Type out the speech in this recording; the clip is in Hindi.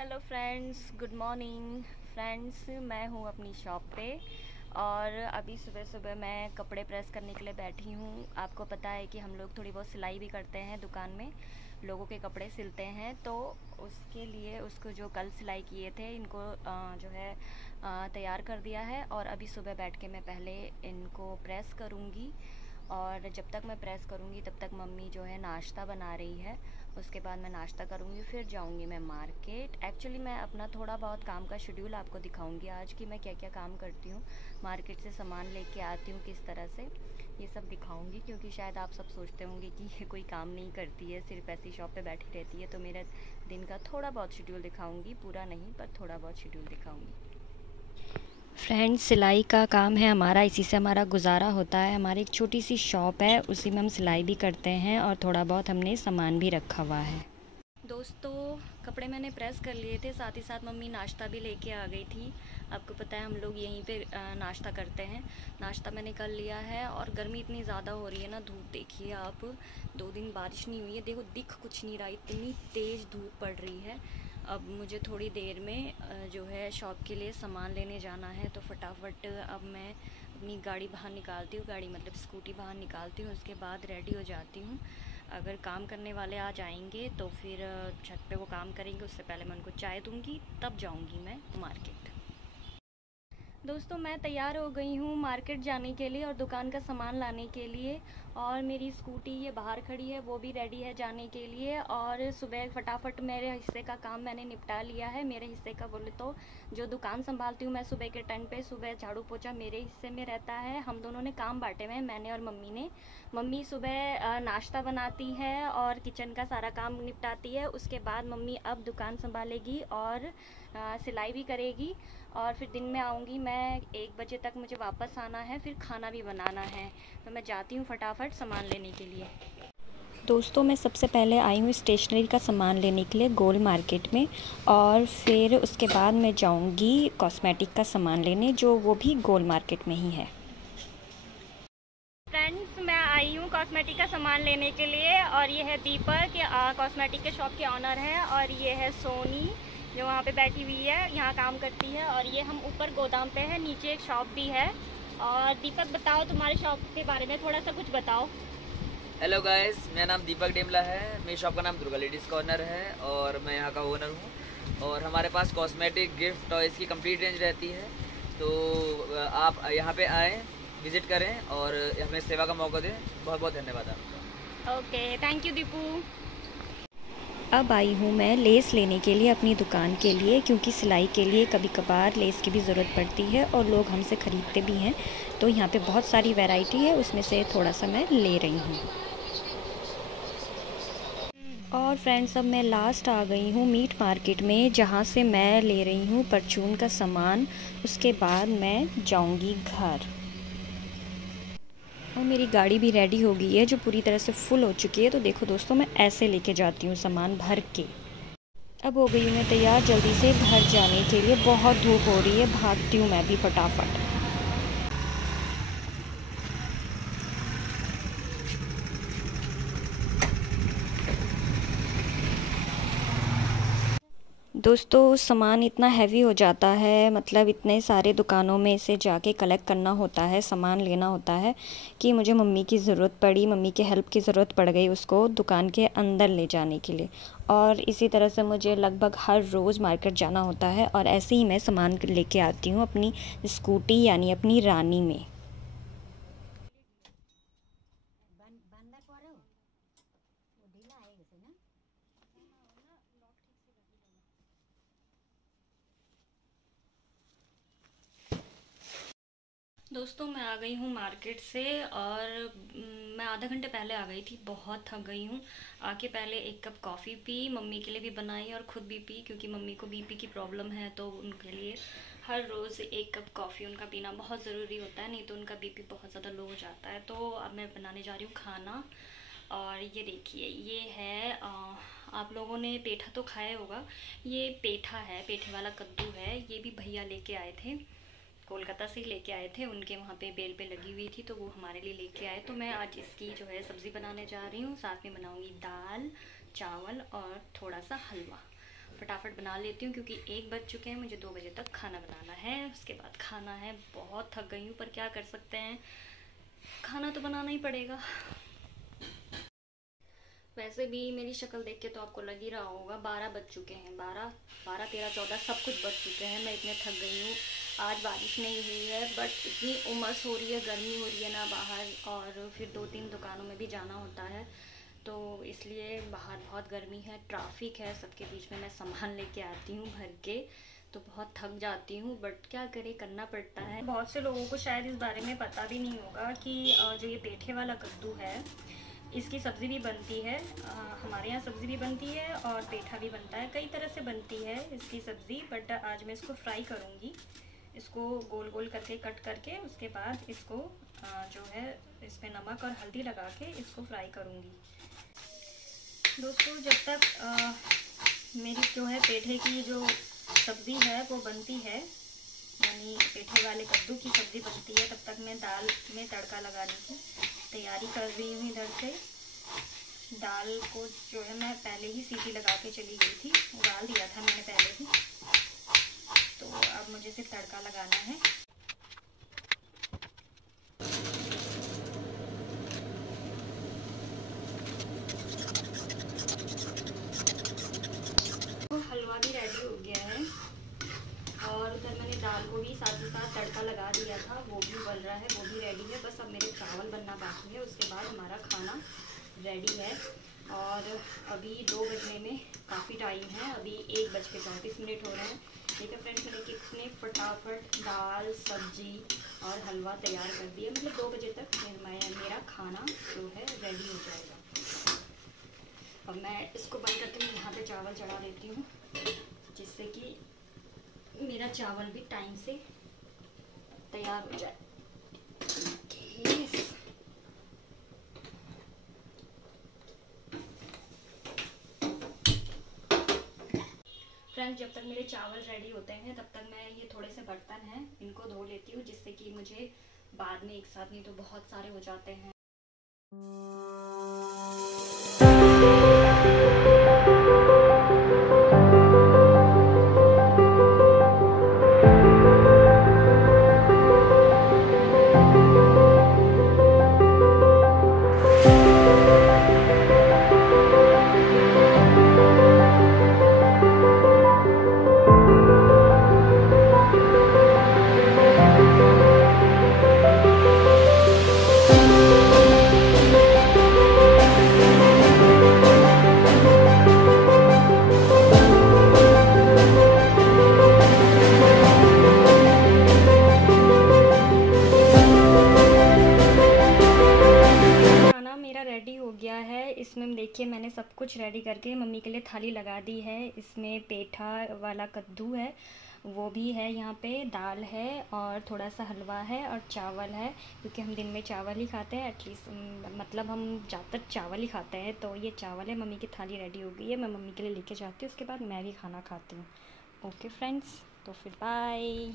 Hello friends, good morning friends. मैं हूँ अपनी शॉप पे और अभी सुबह सुबह मैं कपड़े प्रेस करने के लिए बैठी हूँ। आपको पता है कि हम लोग थोड़ी बहुत सिलाई भी करते हैं, दुकान में लोगों के कपड़े सिलते हैं। तो उसके लिए उसको जो कल सिलाई किए थे इनको जो है तैयार कर दिया है और अभी सुबह बैठ के मैं पहले इनको प्रेस करूँगी। और जब तक मैं प्रेस करूँगी तब तक मम्मी जो है नाश्ता बना रही है। उसके बाद मैं नाश्ता करूँगी, फिर जाऊँगी मैं मार्केट। एक्चुअली मैं अपना थोड़ा बहुत काम का शेड्यूल आपको दिखाऊँगी आज कि मैं क्या क्या काम करती हूँ, मार्केट से सामान लेके आती हूँ किस तरह से, ये सब दिखाऊँगी। क्योंकि शायद आप सब सोचते होंगे कि ये कोई काम नहीं करती है, सिर्फ ऐसी शॉप पे बैठी रहती है। तो मेरा दिन का थोड़ा बहुत शेड्यूल दिखाऊँगी, पूरा नहीं पर थोड़ा बहुत शेड्यूल दिखाऊँगी। फ्रेंड्स, सिलाई का काम है हमारा, इसी से हमारा गुजारा होता है। हमारी एक छोटी सी शॉप है, उसी में हम सिलाई भी करते हैं और थोड़ा बहुत हमने सामान भी रखा हुआ है। दोस्तों, कपड़े मैंने प्रेस कर लिए थे, साथ ही साथ मम्मी नाश्ता भी लेके आ गई थी। आपको पता है हम लोग यहीं पे नाश्ता करते हैं। नाश्ता मैंने कर लिया है और गर्मी इतनी ज़्यादा हो रही है ना, धूप देखिए आप। 2 दिन बारिश नहीं हुई है, देखो दिख कुछ नहीं रहा, इतनी तेज़ धूप पड़ रही है। अब मुझे थोड़ी देर में जो है शॉप के लिए सामान लेने जाना है, तो फटाफट अब मैं अपनी गाड़ी बाहर निकालती हूँ, गाड़ी मतलब स्कूटी बाहर निकालती हूँ। उसके बाद रेडी हो जाती हूँ। अगर काम करने वाले आ जाएंगे तो फिर छत पे वो काम करेंगे, उससे पहले मैं उनको चाय दूँगी, तब जाऊँगी मैं मार्केट। दोस्तों, मैं तैयार हो गई हूँ मार्केट जाने के लिए और दुकान का सामान लाने के लिए। और मेरी स्कूटी ये बाहर खड़ी है, वो भी रेडी है जाने के लिए। और सुबह फटाफट मेरे हिस्से का काम मैंने निपटा लिया है। मेरे हिस्से का बोले तो जो दुकान संभालती हूँ मैं सुबह के टाइम पे, सुबह झाड़ू पोछा मेरे हिस्से में रहता है। हम दोनों ने काम बांटे हुए हैं, मैंने और मम्मी ने। मम्मी सुबह नाश्ता बनाती है और किचन का सारा काम निपटाती है। उसके बाद मम्मी अब दुकान संभालेगी और सिलाई भी करेगी। और फिर दिन में आऊँगी मैं 1 बजे तक, मुझे वापस आना है, फिर खाना भी बनाना है। तो मैं जाती हूँ फटाफट सामान लेने के लिए। दोस्तों, मैं सबसे पहले आई हूँ स्टेशनरी का सामान लेने के लिए गोल मार्केट में, और फिर उसके बाद मैं जाऊँगी कॉस्मेटिक का सामान लेने, जो वो भी गोल मार्केट में ही है। फ्रेंड्स, मैं आई हूँ कॉस्मेटिक का सामान लेने के लिए और ये है दीपक, कॉस्मेटिक के शॉप के ऑनर है। और ये है सोनी जो वहाँ पे बैठी हुई है, यहाँ काम करती है। और ये हम ऊपर गोदाम पे है, नीचे एक शॉप भी है। और दीपक, बताओ तुम्हारे शॉप के बारे में थोड़ा सा कुछ बताओ। हेलो गाइस, मेरा नाम दीपक डेमला है। मेरी शॉप का नाम दुर्गा लेडीज़ कॉर्नर है और मैं यहाँ का ओनर हूँ। और हमारे पास कॉस्मेटिक, गिफ्ट, टॉयज़ की कंप्लीट रेंज रहती है। तो आप यहाँ पे आएँ, विज़िट करें और हमें सेवा का मौका दें। बहुत बहुत धन्यवाद आपका। Okay, thank you Deepu. अब आई हूँ मैं लेस लेने के लिए अपनी दुकान के लिए, क्योंकि सिलाई के लिए कभी कभार लेस की भी ज़रूरत पड़ती है और लोग हमसे ख़रीदते भी हैं। तो यहाँ पे बहुत सारी वैरायटी है, उसमें से थोड़ा सा मैं ले रही हूँ। और फ्रेंड्स, अब मैं लास्ट आ गई हूँ मीट मार्केट में, जहाँ से मैं ले रही हूँ परचून का सामान। उसके बाद मैं जाऊँगी घर। और मेरी गाड़ी भी रेडी हो गई है, जो पूरी तरह से फुल हो चुकी है। तो देखो दोस्तों, मैं ऐसे लेके जाती हूँ सामान भर के। अब हो गई हूँ मैं तैयार जल्दी से घर जाने के लिए। बहुत धूप हो रही है, भागती हूँ मैं भी फटाफट। दोस्तों, सामान इतना हैवी हो जाता है, मतलब इतने सारे दुकानों में से जाके कलेक्ट करना होता है, सामान लेना होता है, कि मुझे मम्मी की ज़रूरत पड़ी, मम्मी के हेल्प की ज़रूरत पड़ गई उसको दुकान के अंदर ले जाने के लिए। और इसी तरह से मुझे लगभग हर रोज़ मार्केट जाना होता है और ऐसे ही मैं सामान लेके आती हूँ अपनी स्कूटी यानी अपनी रानी में। दोस्तों, मैं आ गई हूँ मार्केट से और मैं आधा घंटे पहले आ गई थी, बहुत थक गई हूँ। आके पहले 1 कप कॉफ़ी पी, मम्मी के लिए भी बनाई और ख़ुद भी पी, क्योंकि मम्मी को बीपी की प्रॉब्लम है। तो उनके लिए हर रोज़ 1 कप कॉफ़ी उनका पीना बहुत ज़रूरी होता है, नहीं तो उनका बीपी बहुत ज़्यादा लो हो जाता है। तो अब मैं बनाने जा रही हूँ खाना। और ये देखिए, ये है आप लोगों ने पेठा तो खाया होगा, ये पेठा है, पेठे वाला कद्दू है। ये भी भैया लेके आए थे, कोलकाता से ही लेके आए थे, उनके वहाँ पे बेल पे लगी हुई थी, तो वो हमारे लिए लेके आए। तो मैं आज इसकी जो है सब्ज़ी बनाने जा रही हूँ, साथ में बनाऊँगी दाल, चावल और थोड़ा सा हलवा। फटाफट बना लेती हूँ क्योंकि 1 बज चुके हैं, मुझे 2 बजे तक खाना बनाना है, उसके बाद खाना है। बहुत थक गई हूँ पर क्या कर सकते हैं, खाना तो बनाना ही पड़ेगा। वैसे भी मेरी शक्ल देख के तो आपको लग ही रहा होगा 12 बज चुके हैं, 12, 13, 14 सब कुछ बज चुके हैं। मैं इतने थक गई हूँ। आज बारिश नहीं हुई है बट इतनी उमस हो रही है, गर्मी हो रही है ना बाहर, और फिर 2-3 दुकानों में भी जाना होता है तो इसलिए बाहर बहुत गर्मी है, ट्रैफिक है, सबके बीच में मैं सामान लेके आती हूँ भर के, तो बहुत थक जाती हूँ बट क्या करें, करना पड़ता है। बहुत से लोगों को शायद इस बारे में पता भी नहीं होगा कि जो ये पेठे वाला कद्दू है इसकी सब्ज़ी भी बनती है। हमारे यहाँ सब्ज़ी भी बनती है और पेठा भी बनता है, कई तरह से बनती है इसकी सब्ज़ी, बट आज मैं इसको फ्राई करूँगी। इसको गोल गोल करके कट करके उसके बाद इसको जो है इस पर नमक और हल्दी लगा के इसको फ्राई करूँगी। दोस्तों जब तक मेरी जो है पेठे की जो सब्ज़ी है वो बनती है, यानी पेठे वाले कद्दू की सब्ज़ी बनती है, तब तक मैं दाल में तड़का लगाने की तैयारी कर रही हूँ। इधर से दाल को जो है मैं पहले ही सीटी लगा के चली गई थी, उबाल दिया था मैंने पहले ही, तो अब मुझे सिर्फ तड़का लगाना है। हलवा भी रेडी हो गया है और उधर मैंने दाल को भी साथ ही साथ तड़का लगा दिया था, वो भी उबल रहा है, वो भी रेडी है। बस अब मेरे चावल बनना बाकी है, उसके बाद हमारा खाना रेडी है। और अभी 2 बजने में काफ़ी टाइम है, अभी 1:34 हो रहे हैं। देखिए फ्रेंड्स, मैंने कितने फटाफट दाल, सब्जी और हलवा तैयार कर दिया, मतलब 2 बजे तक मेरा खाना जो है रेडी हो जाएगा। अब मैं इसको बंद करके मैं यहाँ पे चावल चढ़ा देती हूँ, जिससे कि मेरा चावल भी टाइम से तैयार हो जाए। फ्रेंड्स, जब तक मेरे चावल रेडी होते हैं तब तक मैं ये थोड़े से बर्तन हैं इनको धो लेती हूँ, जिससे कि मुझे बाद में एक साथ नहीं तो बहुत सारे हो जाते हैं। मेरा रेडी हो गया है। इसमें देखिए मैंने सब कुछ रेडी करके मम्मी के लिए थाली लगा दी है। इसमें पेठा वाला कद्दू है, वो भी है, यहाँ पे दाल है और थोड़ा सा हलवा है और चावल है, क्योंकि हम दिन में चावल ही खाते हैं, एटलीस्ट मतलब हम ज़्यादातर चावल ही खाते हैं। तो ये चावल है, मम्मी की थाली रेडी हो गई है, मैं मम्मी के लिए लेके जाती हूँ, उसके बाद मैं भी खाना खाती हूँ। ओके फ्रेंड्स, तो फिर बाय।